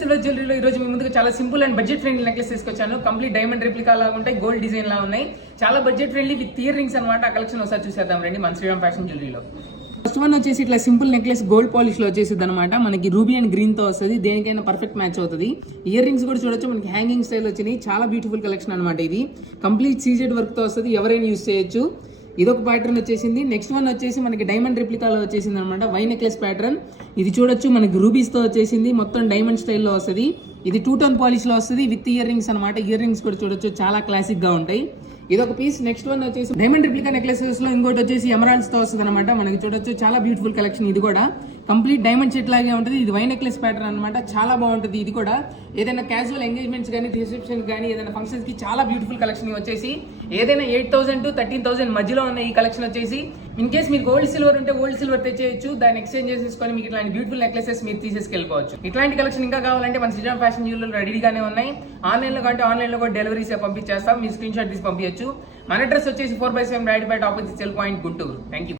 Silver జ్యువెలరీలో ఈ రోజు మీ ముందుకు చాలా simple and budget friendly necklace తీసుకొచ్చాను. కంప్లీట్ డైమండ్ రెప్లికా లాగా ఉంటాయి, గోల్డ్ డిజైన్ లా ఉన్నాయి. చాలా budget friendly with ear rings అనమాట. ఆ కలెక్షన్ ఒకసారి చూసేద్దాం రండి మన శ్రీరామ్ ఫ్యాషన్ జ్యువెలరీలో. ఫస్ట్ వన్ వచ్చేసి ఇట్లా సింపుల్ నెక్లెస్ గోల్డ్ పాలిష్ లో వచ్చేసింది అనమాట. మనకి రూబీ అండ్ గ్రీన్ తో వస్తుంది, దేనికైనా పర్ఫెక్ట్ మ్యాచ్ అవుతుంది. ఇయర్ రింగ్స్ కూడా చూడొచ్చు, మనకి హ్యాంగింగ్ స్టైల్ వచ్చినాయి. చాలా బ్యూటిఫుల్ కలెక్షన్ అనమాట. ఇది కంప్లీట్ సీజెడ్ వర్క్ తో వస్తుంది, ఎవరైనా యూజ్ చేయొచ్చు. ఇదొక ప్యాటర్న్ వచ్చేసింది. నెక్స్ట్ వన్ వచ్చేసి మనకి డైమండ్ రెప్లికాలో వచ్చేసింది అనమాట, వై నెక్లెస్ ప్యాటర్న్. ఇది చూడొచ్చు, మనకి రూబీస్ తో వచ్చేసింది, మొత్తం డైమండ్ స్టైల్లో వస్తుంది. ఇది 2 టోన్ పాలిష్ లో వస్తుంది విత్ ఇయర్ రింగ్స్ అనమాట. ఇయర్ రింగ్స్ కూడా చూడొచ్చు, చాలా క్లాసిక్ గా ఉంటాయి. ఇదొక పీస్. నెక్స్ట్ వన్ వచ్చేసి డైమండ్ రెప్లికా నెక్లెసెస్ లో ఇంకోటి వచ్చేసి ఎమరాల్డ్స్ తో వస్తుంది అనమాట. మనకి చూడొచ్చు, చాలా బ్యూటిఫుల్ కలెక్షన్. ఇది కూడా కంప్లీట్ డైమండ్ సెట్ లాగే ఉంటుంది. ఇది వై నెక్లెస్ ప్యాటర్న్ అనమాట, చాలా బాగుంటుంది. ఇది కూడా ఏదైనా క్యాజువల్ ఎంగేజ్మెంట్స్ కానీ, రిసెప్షన్ కానీ, ఏదైనా ఫంక్షన్స్ కి చాలా బ్యూటిఫుల్ కలెక్షన్ వచ్చేసి. ఏదైనా 8,000 to 13,000 మధ్యలో ఉన్న ఈ కలెక్షన్ వచ్చేసి. ఇన్ కేస్ మీకు గోల్డ్ సిల్వర్ ఉంటే గోల్డ్ సిల్వర్ తెచ్చేయచ్చు, దాన్ని ఎక్స్చేంజ్ చేసేసుకొని మీకు ఇట్లాంటి బ్యూటిఫుల్ నెక్లెసెస్ మీరు తీసేసుకెళ్ళిపోవచ్చు. ఇట్లాంటి కలెక్షన్ ఇంకా కావాలంటే మన శ్రీరామ్ ఫ్యాషన్ జ్యువెలరీ రెడీగానే ఉన్నాయి. ఆన్లైన్ లో కంటే ఆన్లైన్ లో కూడా డెలివరీస్ పంపించేస్తాం, మీరు స్క్రీన్ షాట్ తీసి పంపించచ్చు. మన అడ్రస్ వచ్చేసి 4/7 Rayadipeta opposite cell point, Guntur. Thank you.